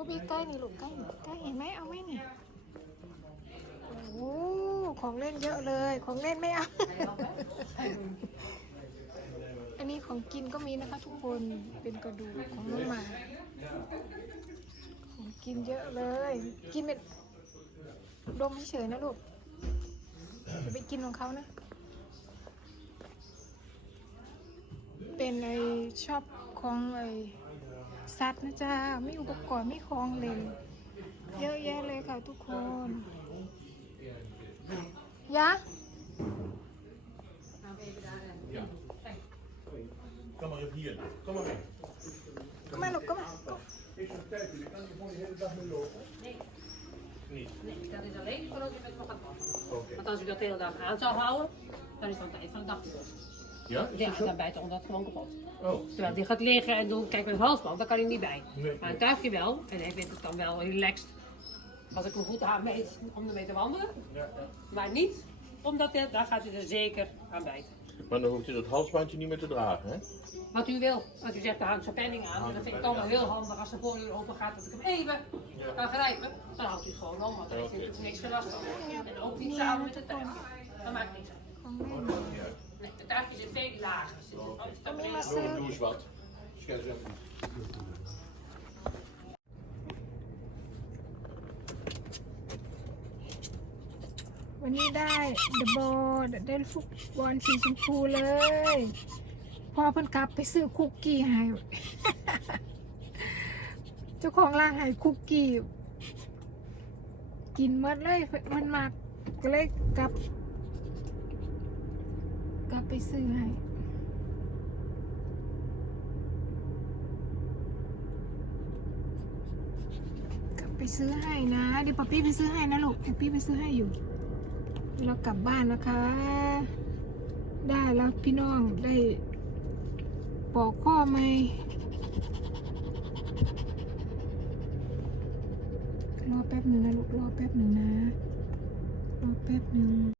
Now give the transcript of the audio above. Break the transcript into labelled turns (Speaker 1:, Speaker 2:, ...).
Speaker 1: กูบีใกล้นี่ลูกใกล้ใกล้เห็นไหมเอาไหมนี่โอ้ของเล่นเยอะเลยของเล่นไม่เอาอันนี้ของกินก็มีนะคะทุกคนเป็นกระดูกของน้องหมาของกินเยอะเลยกินเป็นดมเฉยนะลูกจะไปกินของเขานะเป็นไอชอบของไอสัตว์นะจ้าไม่อุปกรณ์ไม่คลองเลยเยอะแยะเลยค่ะทุกคนยะก็มาพี่อ่ก็มาก็มาหรกก็มาก็มาโอเค
Speaker 2: แต่ตอนนี้เราเตรียมแล้วอาจจะเอาไว้ตอนนี้สงตัวอีสงตัว Ja, is ja, dat zo? dan gewoon kapot. Oh. Terwijl die gaat liggen en doen, kijk met het halsband, dan kan hij niet bij. maar een tuigje wel, en hij vindt het dan wel relaxed, als ik hem goed aan om ermee te wandelen. Ja, Maar niet, omdat hij, daar gaat hij er zeker aan bijten.
Speaker 3: Maar dan hoeft u dat halsbandje niet meer te dragen, hè?
Speaker 2: Wat u wil. Want u zegt, er hangt zijn penning aan. dan dat vind ik toch wel heel handig als de voordeur open gaat, dat ik hem even kan grijpen. Dan houdt u het gewoon om, want dan heeft het niks verrast. En ook niet samen met de tuin. Dat maakt niks วันนี้ได้ The
Speaker 1: Ball ได้ฟุตบอลสีชมพูเลยพอเพิ่นกลับไปซื้อคุกกี้ให้เจ้าของร้านให้คุกกี้กินเมดเลยมันมากก็เลยกลับกลับไปซื้อให้กไปซื้อให้นะ เดี๋ยวป๊อปปี้ไปซื้อให้นะลูกป๊อปปี้ไปซื้อให้อยู่ เรากลับบ้านนะคะ ได้แล้วพี่น้องได้ปอกข้อไหมรอแป๊บหนึ่งนะลูกรอแป๊บหนึ่งนะรอแป๊บหนึ่ง